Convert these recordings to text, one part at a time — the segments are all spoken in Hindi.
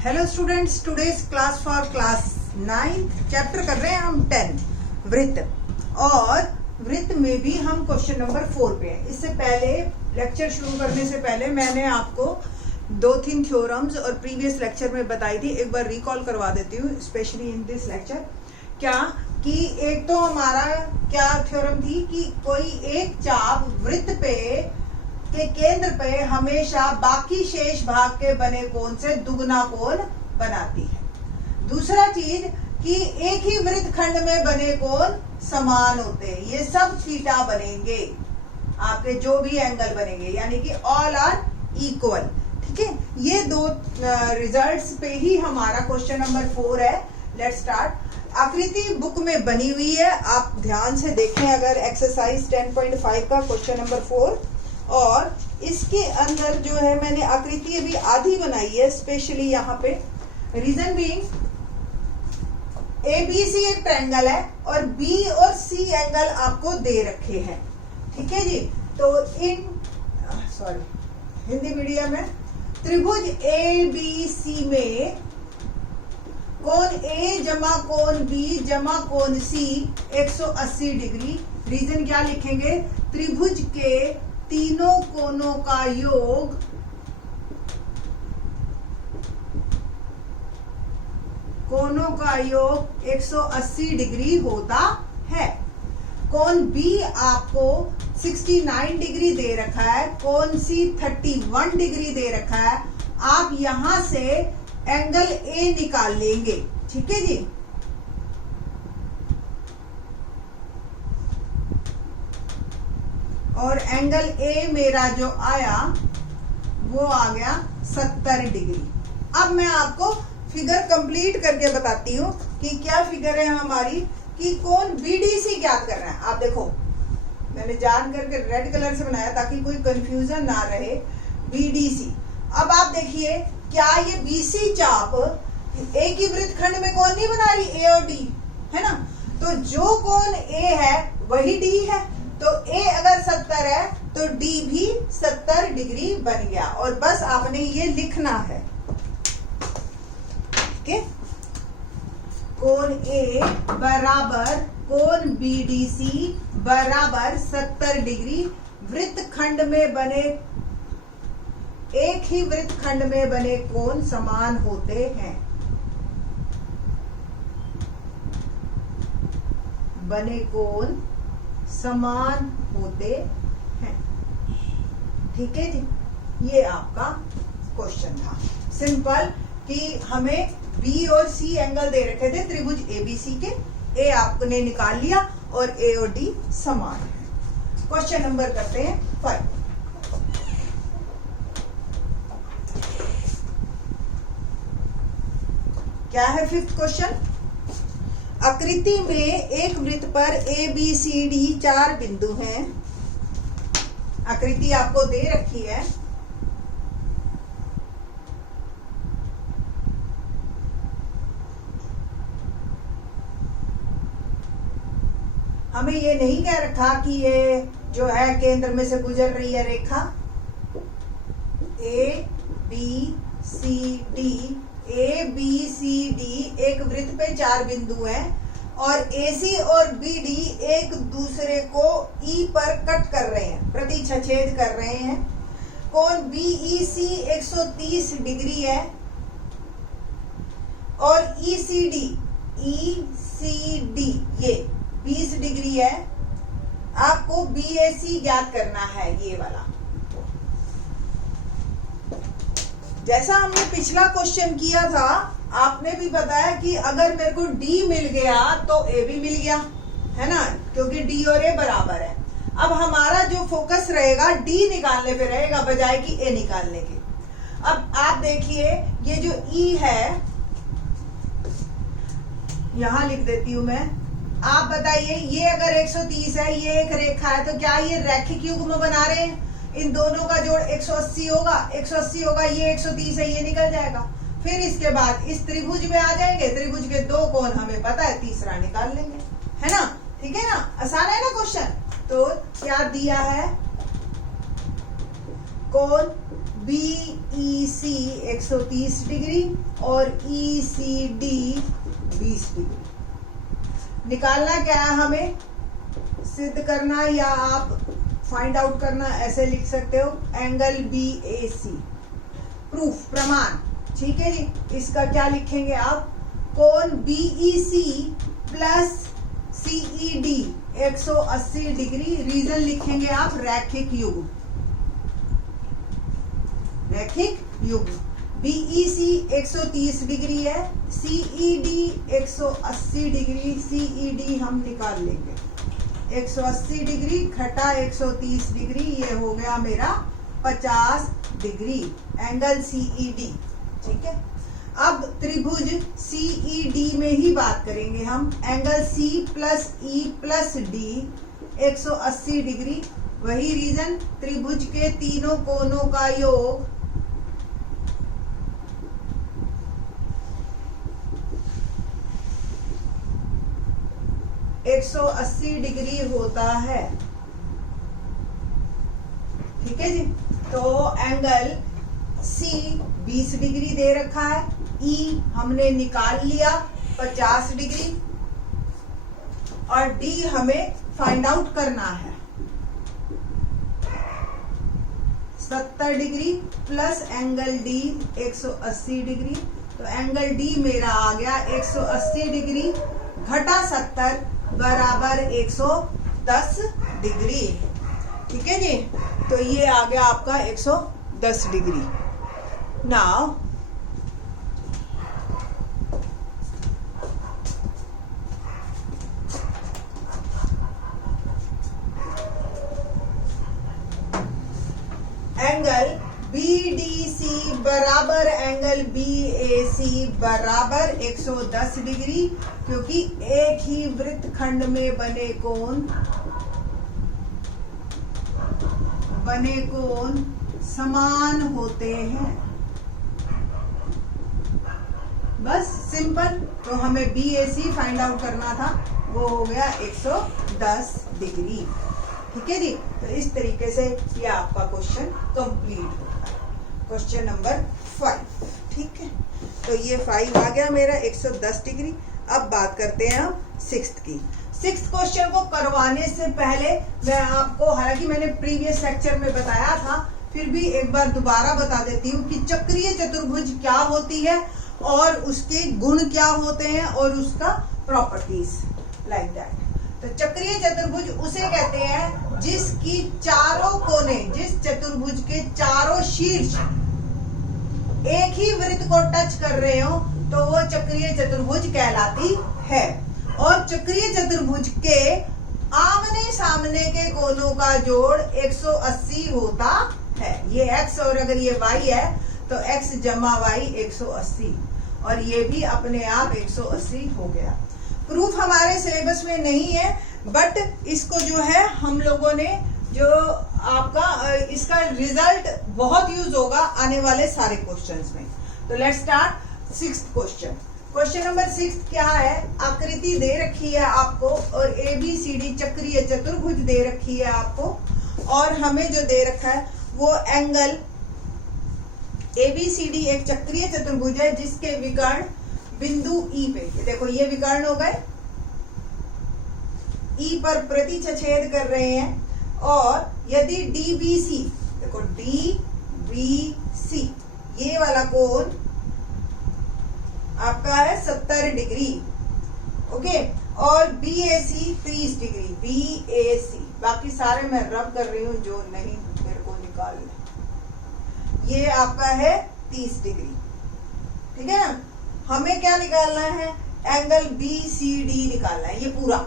Hello students, today's class for class 9 chapter कर रहे हैं हम 10 वृत्त। और वृत्त में भी हम क्वेश्चन नंबर 4 पे हैं। इससे पहले लेक्चर शुरू करने से पहले मैंने आपको 2-3 थ्योरम्स और प्रीवियस लेक्चर में बताई थी। एक बार रिकॉल करवा देती हूँ, स्पेशली इन दिस लेक्चर। क्या कि एक तो हमारा क्या थ्योरम थी कि कोई एक चाप वृत्त पे के केंद्र पे हमेशा बाकी शेष भाग के बने कोण से दुगना कोण बनाती है। दूसरा चीज कि एक ही वृत्त खंड में बने कोण समान होते हैं, ये सब थीटा बनेंगे, आपके जो भी एंगल बनेंगे, यानी कि ऑल आर इक्वल। ठीक है, ये दो रिजल्ट्स पे ही हमारा क्वेश्चन नंबर 4 है। Let's start. आकृति बुक में बनी हुई है, आप ध्यान से देखें। अगर एक्सरसाइज 10.5 का क्वेश्चन नंबर 4, और इसके अंदर जो है मैंने आकृति अभी आधी बनाई है, स्पेशली यहाँ पे। रीजन बीइंग ABC एक ट्रायंगल है और B और C एंगल आपको दे रखे हैं। ठीक है जी, तो हिंदी मीडियम में त्रिभुज ABC में कोण A जमा कोण B जमा कोण C 180 डिग्री। रीजन क्या लिखेंगे? त्रिभुज के तीनों कोणों का योग कोणों का योग 180 डिग्री होता है। कोण B आपको 69 डिग्री दे रखा है, कोण C 31 डिग्री दे रखा है। आप यहां से एंगल A निकाल लेंगे। ठीक है जी, और एंगल A मेरा जो आया वो आ गया 70 डिग्री। अब मैं आपको फिगर कंप्लीट करके बताती हूँ कि क्या फिगर है हमारी, कि कोण BDC ज्ञात करना है। आप देखो, मैंने जान करके रेड कलर से बनाया ताकि कोई कंफ्यूजन ना रहे। BDC, अब आप देखिए, क्या ये BC चाप एक ही वृत्त खंड में कोण नहीं बना रही, A और D, है ना? तो जो कोण A है वही D है, तो A अगर 70 है तो D भी 70 डिग्री बन गया। और बस आपने ये लिखना है। ठीक है, कोण A बराबर कोण BDC बराबर 70 डिग्री। वृत्त खंड में बने, एक ही वृत्त खंड में बने कोण समान होते हैं। बने कोण समान होते हैं। ठीक है जी, ये आपका क्वेश्चन था सिंपल, कि हमें B और C एंगल दे रखे थे त्रिभुज ABC के। A आपने निकाल लिया और A और D समान है। क्वेश्चन नंबर करते हैं 5। क्या है 5th क्वेश्चन? आकृति में एक वृत्त पर ABCD 4 बिंदु हैं। आकृति आपको दे रखी है। हमें ये नहीं कह रखा कि ये जो है केंद्र में से गुजर रही है रेखा। ABCD एक वृत्त पे 4 बिंदु हैं, और AC और BD एक दूसरे को E पर कट कर रहे हैं, प्रतिच्छेद कर रहे हैं। कोण BEC 130 डिग्री है, और ECD ये 20 डिग्री है। आपको BAC ज्ञात करना है, ये वाला। जैसा हमने पिछला क्वेश्चन किया था, आपने भी बताया कि अगर मेरे को D मिल गया तो A भी मिल गया, है ना, क्योंकि D और A बराबर है। अब हमारा जो फोकस रहेगा D निकालने पे रहेगा, बजाय कि A निकालने के। अब आप देखिए, ये जो E है, यहां लिख देती हूं मैं। आप बताइए, ये अगर 130 है, ये एक रेखा है, तो क्या ये रैखिक युग्म बना रहे हैं? इन दोनों का जोड़ 180 होगा, 180 होगा, ये 130 है, ये निकल जाएगा। फिर इसके बाद इस त्रिभुज में आ जाएंगे, त्रिभुज के 2 कोण हमें पता है, तीसरा निकाल लेंगे, है ना? ठीक है ना, आसान है ना क्वेश्चन? तो क्या दिया है? कोण BEC 130 डिग्री और ECD 20 डिग्री। निकालना क्या है हमें, सिद्ध करना या आप फाइंड आउट करना, ऐसे लिख सकते हो एंगल BAC। प्रूफ, प्रमाण, ठीक है जी। इसका क्या लिखेंगे आप, कोण BEC plus CED 180 degree. Reason लिखेंगे आप रैखिक युग्म, रैखिक युग्म। BEC 130 डिग्री है, CED 180 डिग्री। CED हम निकाल लेंगे, 180 डिग्री घटा 130 डिग्री, ये हो गया मेरा 50 डिग्री एंगल CED, ठीक है। अब त्रिभुज CED में ही बात करेंगे हम। Angle C plus E plus D 180 degree. वही रीजन, त्रिभुज के तीनों कोणों का योग 180 डिग्री होता है, ठीक है जी। तो एंगल C 20 डिग्री दे रखा है, E हमने निकाल लिया 50 डिग्री और D हमें फाइंड आउट करना है 70 degree plus angle D 180 degree. तो एंगल D मेरा आ गया 180 डिग्री घटा 70 बराबर 110 डिग्री, ठीक है जी। तो ये आ गया आपका 110 डिग्री। नाउ एंगल BDC बराबर एंगल BAC बराबर 110 डिग्री, क्योंकि एक ही वृत्तखंड में बने कोण समान होते हैं। बस सिंपल। तो हमें BAC फाइंड आउट करना था, वो हो गया 110 डिग्री, ठीक है जी। तो इस तरीके से ये आपका क्वेश्चन कंप्लीट होता है, क्वेश्चन नंबर 5, ठीक है। तो ये 5 आ गया मेरा 110 डिग्री। अब बात करते हैं हम 6th की। 6th क्वेश्चन को करवाने से पहले मैं आपको, हालांकि मैंने प्रीवियस लेक्चर में बताया था, फिर भी एक बार दोबारा बता देती हूँ कि चक्रीय चतुर्भुज क्या होती है और उसके गुण क्या होते हैं और उसका प्रॉपर्टीज, लाइक दैट। तो चक्रीय चतुर्भुज उसे कहते हैं जिसकी चारों कोने, जिस चतुर्भुज के चारों शीर्ष एक ही वृत्त को टच कर रहे हो तो वो चक्रीय चतुर्भुज कहलाती है। और चक्रीय चतुर्भुज के आमने सामने के कोनों का जोड़ 180 होता है। ये x और अगर ये y है तो x जमा y 180, और ये भी अपने आप 180 हो गया। प्रूफ हमारे सिलेबस में नहीं है, बट इसको जो है हम लोगों ने जो आपका इसका रिजल्ट बहुत यूज होगा आने वाले सारे क्वेश्चंस में। तो let's start 6th question. Question number 6 क्या है, आकृति दे रखी है आपको और ABCD चक्रीय चतुर्भुज दे रखी है आपको, और हमें जो दे रखा है वो एंगल ABCD एक चक्रीय चतुर्भुज है जिसके विकर्ण बिंदु E पे, देखो ये विकर्ण हो गए, E पर प्रतिच्छेद कर रहे हैं। और यदि DBC, देखो DBC ये वाला कोण आपका है 70 डिग्री, ओके, और BAC 30 डिग्री, BAC, बाकी सारे मैं रब कर रही हूं जो नहीं मेरे को निकालना। ये आपका है 30 डिग्री, ठीक है ना। हमें क्या निकालना है, एंगल BCD निकालना है, ये पूरा,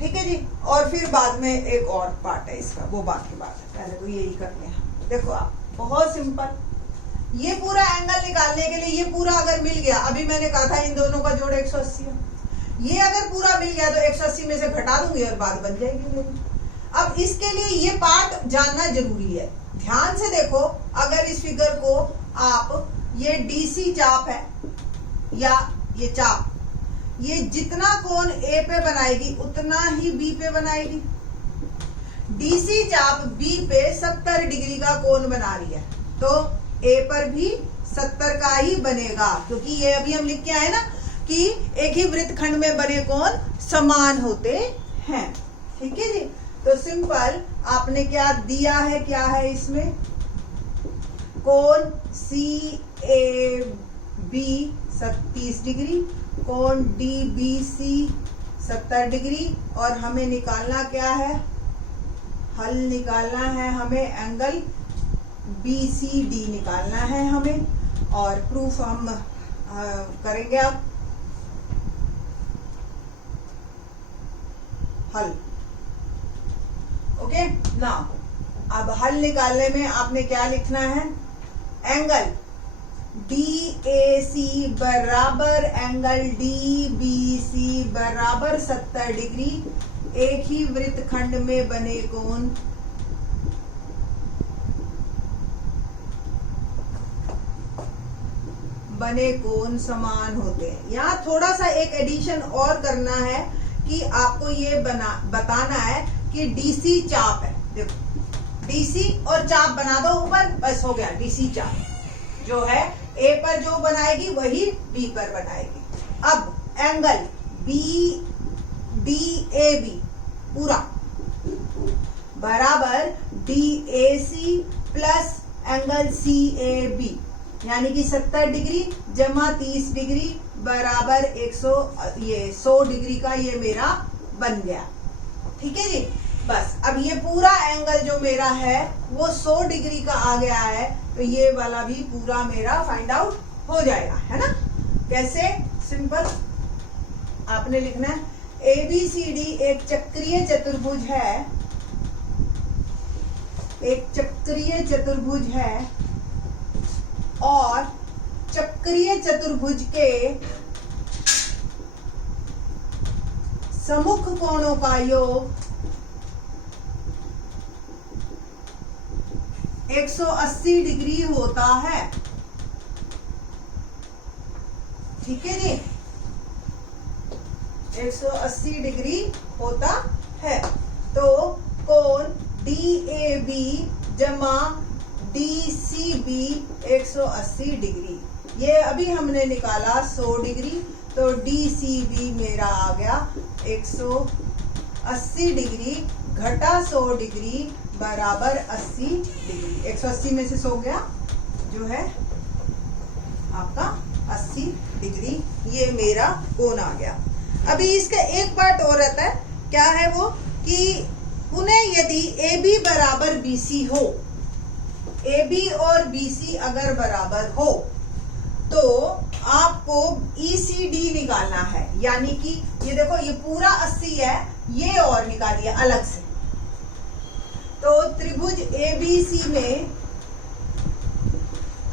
ठीक है जी। और फिर बाद में एक और पार्ट है इसका, वो बात की बात है, पहले तो यही करते हैं। देखो आप, बहुत सिंपल, ये पूरा एंगल निकालने के लिए ये पूरा अगर मिल गया, अभी मैंने कहा था इन दोनों का जोड़ 180 है, ये अगर पूरा मिल गया तो 180 में से घटा दूंगी और बात बन जाएगी मेरी। अब इसके लिए ये पार्ट जानना जरूरी है, ध्यान से देखो। अगर इस फिगर को आप, ये DC चाप है या ये चाप, ये जितना कोण A पे बनाएगी उतना ही B पे बनाएगी। डीसी चाप बी पे 70 डिग्री का कोण बना रही है, तो ए पर भी 70 का ही बनेगा, क्योंकि ये अभी हम लिख के आए ना कि एक ही वृत्तखंड में बने कोण समान होते हैं। ठीक है जी, तो सिंपल आपने क्या दिया है, क्या है इसमें, कोण सी ए बी 30 डिग्री, कोण डी बी सी 70 डिग्री, और हमें निकालना क्या है, हल निकालना है हमें, एंगल BCD निकालना है हमें, और प्रूफ हम करेंगे अब हल। ओके ना, अब हल निकालने में आपने क्या लिखना है, एंगल DAC बराबर एंगल DBC बराबर 70 डिग्री, एक ही वृत्तखंड में बने कोण समान होते हैं। यहाँ थोड़ा सा एक एडिशन और करना है कि आपको ये बताना है कि डीसी चाप है, देखो डीसी और चाप बना दो ऊपर, बस हो गया, डीसी चाप जो है ए पर जो बनाएगी वही बी पर बनाएगी। अब एंगल BDAB पूरा बराबर DAC प्लस एंगल CAB, यानी कि 70 डिग्री जमा 30 डिग्री बराबर 100 डिग्री का ये मेरा बन गया। ठीक है जी, बस अब ये पूरा एंगल जो मेरा है वो 100 डिग्री का आ गया है, तो ये वाला भी पूरा मेरा फाइंड आउट हो जाएगा, है ना। कैसे, सिंपल आपने लिखना है ABCD एक चक्रीय चतुर्भुज है, एक चक्रीय चतुर्भुज है, और चक्रीय चतुर्भुज के सम्मुख कोणों का योग 180 डिग्री होता है। ठीक है जी, 180 डिग्री होता है, तो कोण DAB जमा DCB 180 डिग्री, ये अभी हमने निकाला 100 डिग्री, तो DCB मेरा आ गया 180 डिग्री घटा 100 डिग्री बराबर 80 डिग्री। 180 में से 100 गया जो है आपका 80 डिग्री, ये मेरा कोण आ गया। अभी इसका एक पार्ट और रहता है, क्या है वो, कि पुनः यदि AB बराबर BC हो, AB और BC अगर बराबर हो, तो आपको ECD निकालना है, यानी कि ये देखो ये पूरा 80 है, ये और निकालिए अलग से, तो त्रिभुज ABC में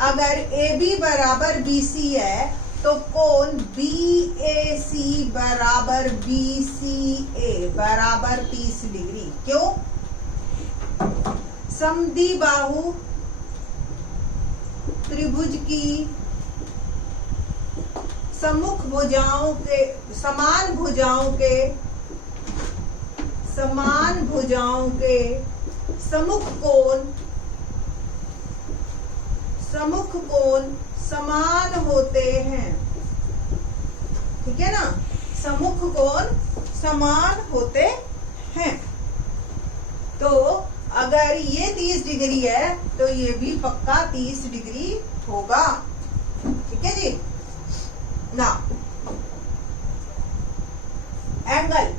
अगर AB बराबर BC है तो कोण BAC बराबर BCA बराबर 30 डिग्री। क्यों, समद्विबाहु त्रिभुज की सम्मुख भुजाओं के समान भुजाओं के सम्मुख कोण समान होते हैं। ठीक है ना, सम्मुख कोण समान होते हैं, तो अगर ये 30 डिग्री है तो ये भी पक्का 30 डिग्री होगा। ठीक है जी ना, एंगल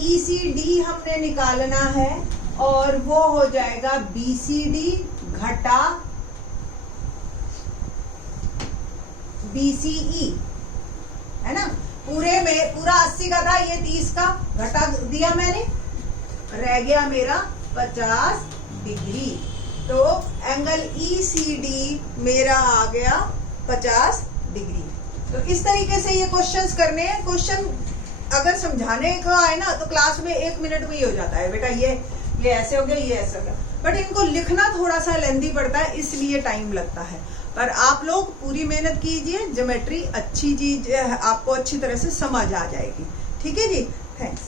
ECD हमने निकालना है, और वो हो जाएगा BCD घटा BCE, है ना। पूरा 80 का था, ये 30 का घटा दिया मैंने, रह गया मेरा 50 डिग्री, तो एंगल ECD मेरा आ गया 50 डिग्री। तो इस तरीके से ये क्वेश्चंस करने हैं। क्वेश्चन अगर समझाने का है ना तो क्लास में 1 मिनट में ही हो जाता है, बेटा ये ऐसे हो गया, ये ऐसे हो गया, बट इनको लिखना थोड़ा सा लेंथी पड़ता है, इसलिए टाइम लगता है। पर आप लोग पूरी मेहनत कीजिए, ज्योमेट्री अच्छी चीज आपको अच्छी तरह से समझ आ जाएगी। ठीक है जी, थैंक्स।